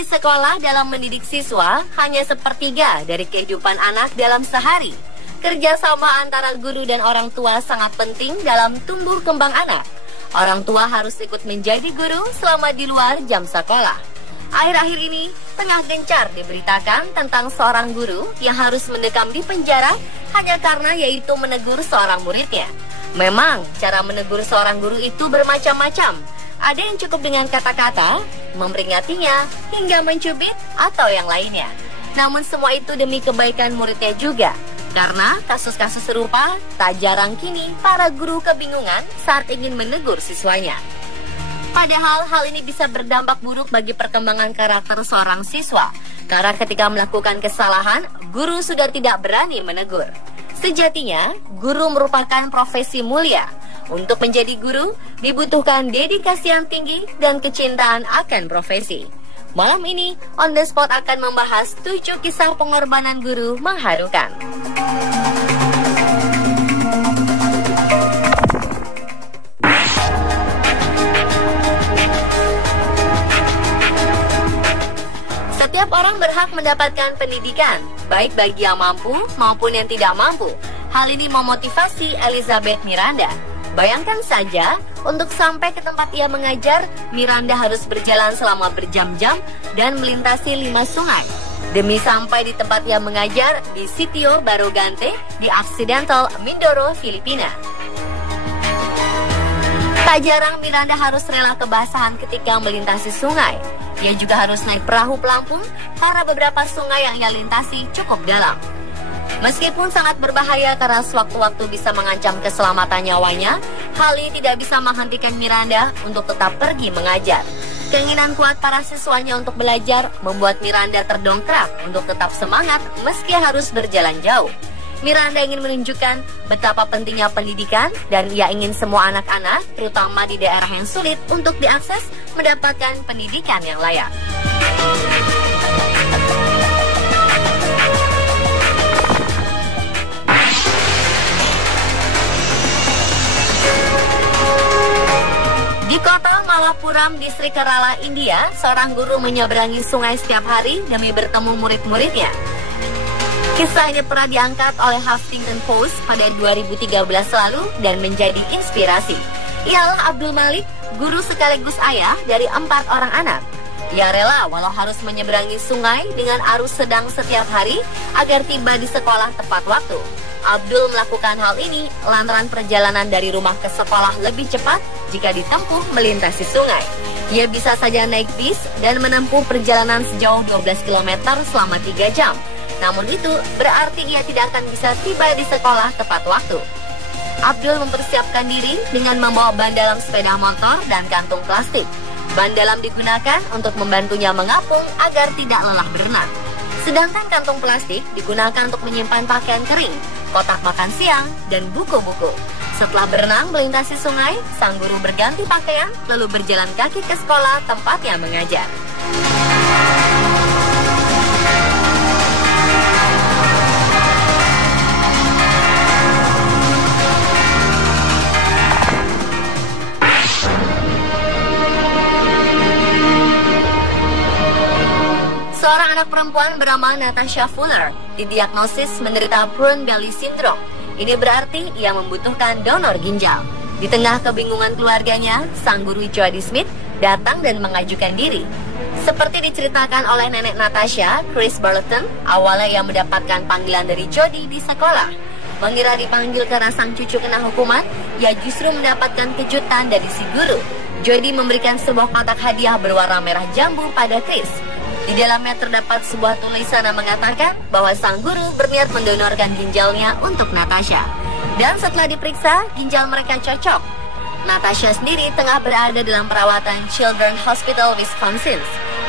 di sekolah dalam mendidik siswa hanya sepertiga dari kehidupan anak dalam sehari. Kerjasama antara guru dan orang tua sangat penting dalam tumbuh kembang anak. Orang tua harus ikut menjadi guru selama di luar jam sekolah. Akhir-akhir ini tengah gencar diberitakan tentang seorang guru yang harus mendekam di penjara hanya karena yaitu menegur seorang muridnya. Memang cara menegur seorang guru itu bermacam-macam. Ada yang cukup dengan kata-kata, memperingatinya, hingga mencubit atau yang lainnya. Namun semua itu demi kebaikan muridnya juga. Karena kasus-kasus serupa tak jarang kini para guru kebingungan saat ingin menegur siswanya. Padahal hal ini bisa berdampak buruk bagi perkembangan karakter seorang siswa. Karena ketika melakukan kesalahan, guru sudah tidak berani menegur. Sejatinya, guru merupakan profesi mulia. Untuk menjadi guru, dibutuhkan dedikasi yang tinggi dan kecintaan akan profesi. Malam ini, On The Spot akan membahas 7 kisah pengorbanan guru mengharukan. Setiap orang berhak mendapatkan pendidikan, baik bagi yang mampu maupun yang tidak mampu. Hal ini memotivasi Elizabeth Miranda. Bayangkan saja, untuk sampai ke tempat ia mengajar, Miranda harus berjalan selama berjam-jam dan melintasi 5 sungai. Demi sampai di tempat ia mengajar di Sitio Barogante di Occidental Mindoro, Filipina. Tak jarang Miranda harus rela kebasahan ketika melintasi sungai. Ia juga harus naik perahu pelampung karena beberapa sungai yang ia lintasi cukup dalam. Meskipun sangat berbahaya karena sewaktu-waktu bisa mengancam keselamatan nyawanya, hal ini tidak bisa menghentikan Miranda untuk tetap pergi mengajar. Keinginan kuat para siswanya untuk belajar membuat Miranda terdongkrak untuk tetap semangat meski harus berjalan jauh. Miranda ingin menunjukkan betapa pentingnya pendidikan dan ia ingin semua anak-anak, terutama di daerah yang sulit untuk diakses, mendapatkan pendidikan yang layak. Di kota Malappuram, distrik Kerala, India, seorang guru menyeberangi sungai setiap hari demi bertemu murid-muridnya. Kisah ini pernah diangkat oleh Huffington Post pada 2013 lalu dan menjadi inspirasi. Ialah Abdul Malik, guru sekaligus ayah dari 4 orang anak. Ia rela walau harus menyeberangi sungai dengan arus sedang setiap hari agar tiba di sekolah tepat waktu. Abdul melakukan hal ini lantaran perjalanan dari rumah ke sekolah lebih cepat jika ditempuh melintasi sungai. Ia bisa saja naik bis dan menempuh perjalanan sejauh 12 km selama 3 jam. Namun itu berarti ia tidak akan bisa tiba di sekolah tepat waktu. Abdul mempersiapkan diri dengan membawa ban dalam sepeda motor dan kantung plastik. Ban dalam digunakan untuk membantunya mengapung agar tidak lelah berenang. Sedangkan kantung plastik digunakan untuk menyimpan pakaian kering, kotak makan siang, dan buku-buku. Setelah berenang melintasi sungai, sang guru berganti pakaian lalu berjalan kaki ke sekolah tempat yang mengajar. Seorang anak perempuan bernama Natasha Fuller didiagnosis menderita Prawn Belly Syndrome. Ini berarti ia membutuhkan donor ginjal. Di tengah kebingungan keluarganya, sang guru Jody Smith datang dan mengajukan diri. Seperti diceritakan oleh nenek Natasha, Chris Burleton, awalnya ia mendapatkan panggilan dari Jody di sekolah. Mengira dipanggil karena sang cucu kena hukuman, ia justru mendapatkan kejutan dari si guru. Jody memberikan sebuah kotak hadiah berwarna merah jambu pada Chris. Di dalamnya terdapat sebuah tulisan yang mengatakan bahwa sang guru berniat mendonorkan ginjalnya untuk Natasha. Dan setelah diperiksa, ginjal mereka cocok. Natasha sendiri tengah berada dalam perawatan Children's Hospital Wisconsin.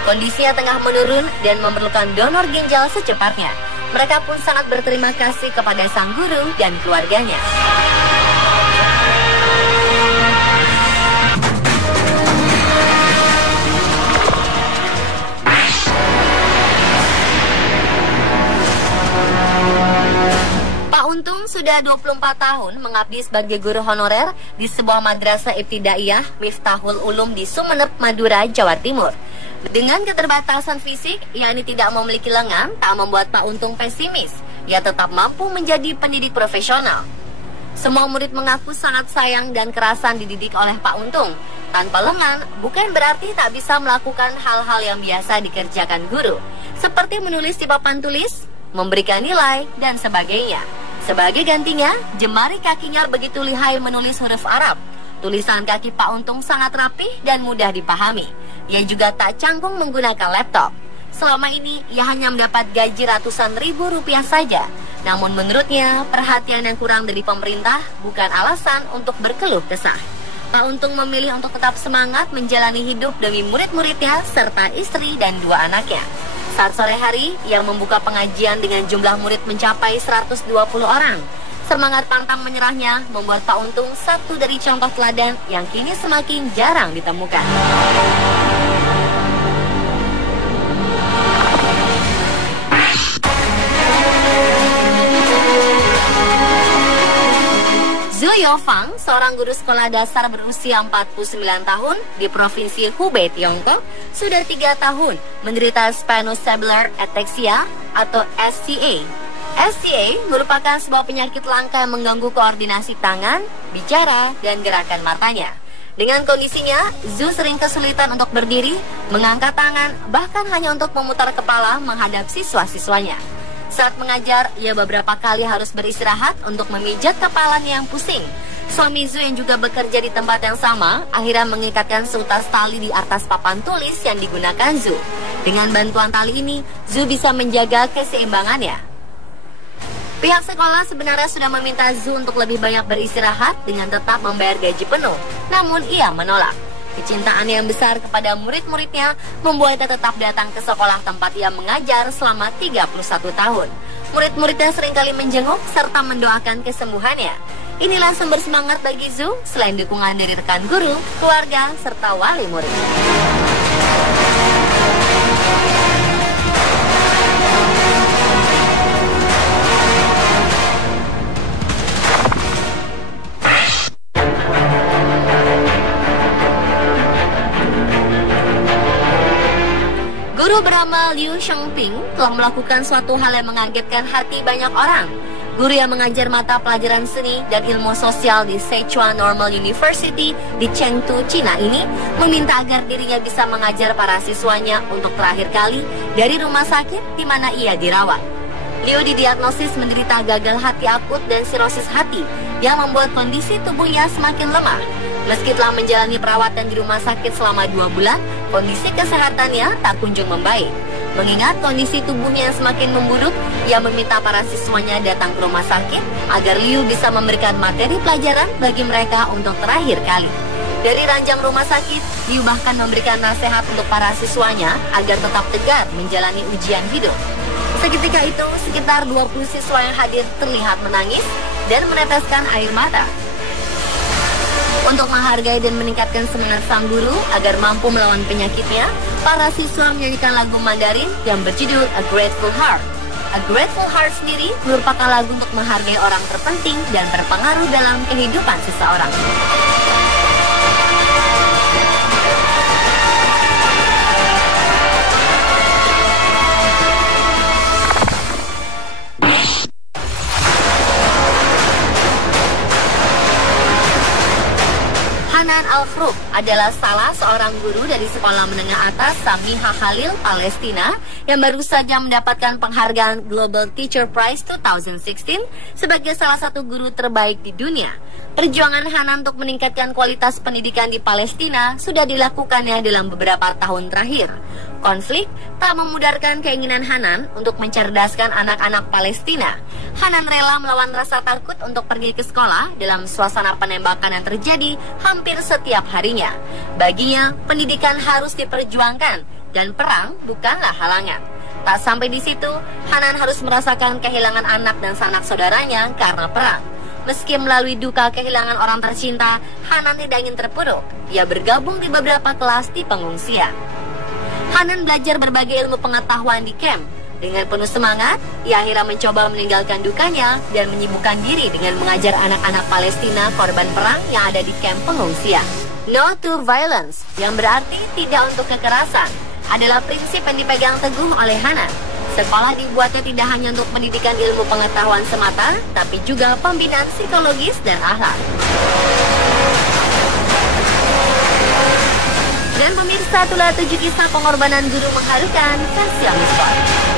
Kondisinya tengah menurun dan memerlukan donor ginjal secepatnya. Mereka pun sangat berterima kasih kepada sang guru dan keluarganya. Untung sudah 24 tahun mengabdi sebagai guru honorer di sebuah madrasah ibtidaiyah Miftahul Ulum di Sumeneb, Madura, Jawa Timur. Dengan keterbatasan fisik, yakni tidak memiliki lengan, tak membuat Pak Untung pesimis. Ia tetap mampu menjadi pendidik profesional. Semua murid mengaku sangat sayang dan kerasan dididik oleh Pak Untung. Tanpa lengan, bukan berarti tak bisa melakukan hal-hal yang biasa dikerjakan guru, seperti menulis di papan tulis, memberikan nilai, dan sebagainya. Sebagai gantinya, jemari kakinya begitu lihai menulis huruf Arab. Tulisan kaki Pak Untung sangat rapih dan mudah dipahami. Ia juga tak canggung menggunakan laptop. Selama ini, ia hanya mendapat gaji ratusan ribu rupiah saja. Namun menurutnya, perhatian yang kurang dari pemerintah bukan alasan untuk berkeluh kesah. Pak Untung memilih untuk tetap semangat menjalani hidup demi murid-muridnya serta istri dan 2 anaknya. Saat sore hari, ia membuka pengajian dengan jumlah murid mencapai 120 orang. Semangat pantang menyerahnya membuat Pak Untung satu dari contoh teladan yang kini semakin jarang ditemukan. Zhu Yofang, seorang guru sekolah dasar berusia 49 tahun di Provinsi Hubei, Tiongkok, sudah 3 tahun menderita spinocerebellar ataxia atau SCA. SCA merupakan sebuah penyakit langka yang mengganggu koordinasi tangan, bicara, dan gerakan matanya. Dengan kondisinya, Zhu sering kesulitan untuk berdiri, mengangkat tangan, bahkan hanya untuk memutar kepala menghadap siswa-siswanya. Saat mengajar, ia beberapa kali harus beristirahat untuk memijat kepalanya yang pusing. Suami Zhu yang juga bekerja di tempat yang sama, akhirnya mengikatkan seutas tali di atas papan tulis yang digunakan Zhu. Dengan bantuan tali ini, Zhu bisa menjaga keseimbangannya. Pihak sekolah sebenarnya sudah meminta Zhu untuk lebih banyak beristirahat dengan tetap membayar gaji penuh, namun ia menolak. Kecintaan yang besar kepada murid-muridnya membuatnya tetap datang ke sekolah tempat ia mengajar selama 31 tahun. Murid-muridnya seringkali menjenguk serta mendoakan kesembuhannya. Inilah sumber semangat bagi Zhu selain dukungan dari rekan guru, keluarga, serta wali murid. Guru bernama Liu Shengping telah melakukan suatu hal yang mengagetkan hati banyak orang. Guru yang mengajar mata pelajaran seni dan ilmu sosial di Sichuan Normal University di Chengdu, Cina ini meminta agar dirinya bisa mengajar para siswanya untuk terakhir kali dari rumah sakit di mana ia dirawat. Liu didiagnosis menderita gagal hati akut dan sirosis hati yang membuat kondisi tubuhnya semakin lemah. Meski telah menjalani perawatan di rumah sakit selama 2 bulan, kondisi kesehatannya tak kunjung membaik. Mengingat kondisi tubuhnya yang semakin memburuk, ia meminta para siswanya datang ke rumah sakit agar Liu bisa memberikan materi pelajaran bagi mereka untuk terakhir kali. Dari ranjang rumah sakit, Liu bahkan memberikan nasihat untuk para siswanya agar tetap tegar menjalani ujian hidup. Seketika itu, sekitar 20 siswa yang hadir terlihat menangis dan meneteskan air mata. Untuk menghargai dan meningkatkan semangat sang guru agar mampu melawan penyakitnya, para siswa menyanyikan lagu Mandarin yang berjudul A Grateful Heart. A Grateful Heart sendiri merupakan lagu untuk menghargai orang terpenting dan berpengaruh dalam kehidupan seseorang. Hanan Al-Fruk adalah salah seorang guru dari sekolah menengah atas Samiha Khalil, Palestina yang baru saja mendapatkan penghargaan Global Teacher Prize 2016 sebagai salah satu guru terbaik di dunia. Perjuangan Hanan untuk meningkatkan kualitas pendidikan di Palestina sudah dilakukannya dalam beberapa tahun terakhir. Konflik tak memudarkan keinginan Hanan untuk mencerdaskan anak-anak Palestina. Hanan rela melawan rasa takut untuk pergi ke sekolah dalam suasana penembakan yang terjadi hampir setiap harinya. Baginya, pendidikan harus diperjuangkan dan perang bukanlah halangan. Tak sampai di situ, Hanan harus merasakan kehilangan anak dan sanak saudaranya karena perang. Meski melalui duka kehilangan orang tercinta, Hanan tidak ingin terpuruk. Ia bergabung di beberapa kelas di pengungsian. Hanan belajar berbagai ilmu pengetahuan di camp. Dengan penuh semangat, ia akhirnya mencoba meninggalkan dukanya dan menyibukkan diri dengan mengajar anak-anak Palestina korban perang yang ada di camp pengungsian. No to violence, yang berarti tidak untuk kekerasan. adalah prinsip yang dipegang teguh oleh Hana. Sekolah dibuatnya tidak hanya untuk pendidikan ilmu pengetahuan semata, tapi juga pembinaan psikologis dan akhlak. Dan pemirsa, itulah 7 kisah pengorbanan guru mengharukan versi Omnisport.